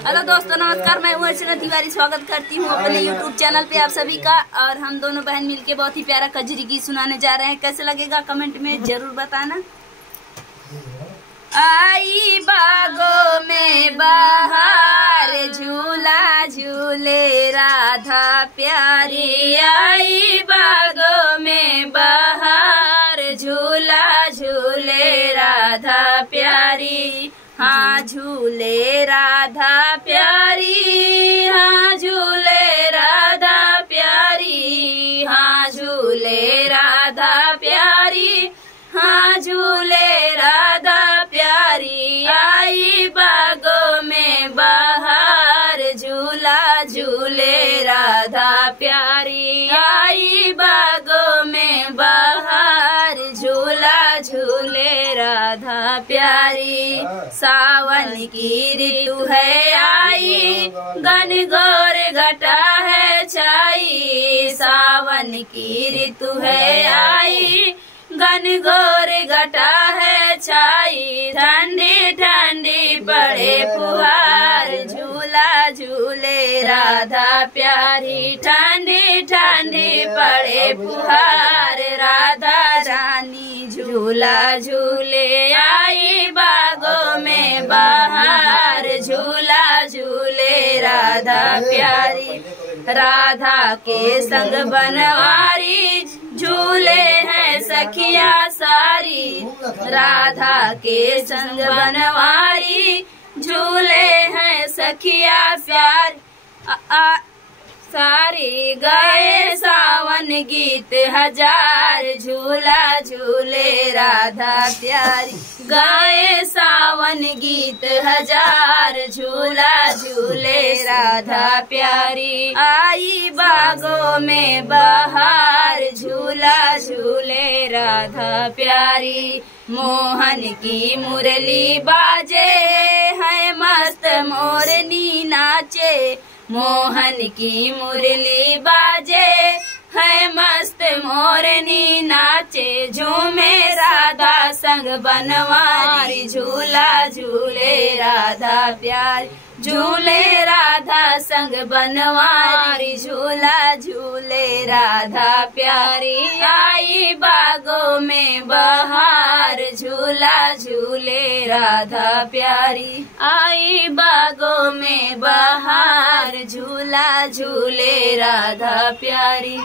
Hello दोस्तों, नमस्कार। मैं हूँ अर्चना तिवारी। स्वागत करती हूँ अपने YouTube चैनल पे आप सभी का। और हम दोनों बहन मिलके बहुत ही प्यारा कजरी गीत सुनाने जा रहे हैं। कैसे लगेगा कमेंट में जरूर बताना। आई बागों में बहार, झूला झूले राधा प्यारी। आई बागों में बहार, झूला झूले राधा प्यारी। हाँ झूले राधा प्यारी, हाँ झूले राधा प्यारी, हाँ झूले राधा प्यारी, हाँ झूले राधा प्यारी। आई बागों में बहार, झूला झूले राधा प्यारी। आई बागों में बहार, झूला झूले राधा प्यारी। सावन की ऋतु है आई, घनघोर घटा है छाई। सावन की ऋतु है आई, घनघोर घटा है छाई। ठंडी ठंडी पड़े फुहार, झूला झूले राधा प्यारी। ठंडी ठंडी पड़े फुहार, राधा रानी झूला झूले। आई बागों में बहार, झूला झूले राधा प्यारी। राधा के संग बनवारी, झूले हैं सखिया सारी। राधा के संग बनवारी, झूले हैं सखिया प्यारी सारी। गए सावन गीत हजार, झूला झूले राधा प्यारी। गए सावन गीत हजार, झूला झूले राधा प्यारी। आई बागों में बहार, झूला झूले राधा प्यारी। मोहन की मुरली बाजे है, मस्त मोरनी नाचे। मोहन की मुरली बाजे है, मस्त मोरनी नाचे। झूमे राधा संग बनवारी, झूला झूले राधा प्यारी। झूले राधा संग बनवारी, झूला झूले राधा प्यारी। आई बागों में बहार, झूला झूले राधा प्यारी। आई बागों में बहार, झूला झूले राधा प्यारी।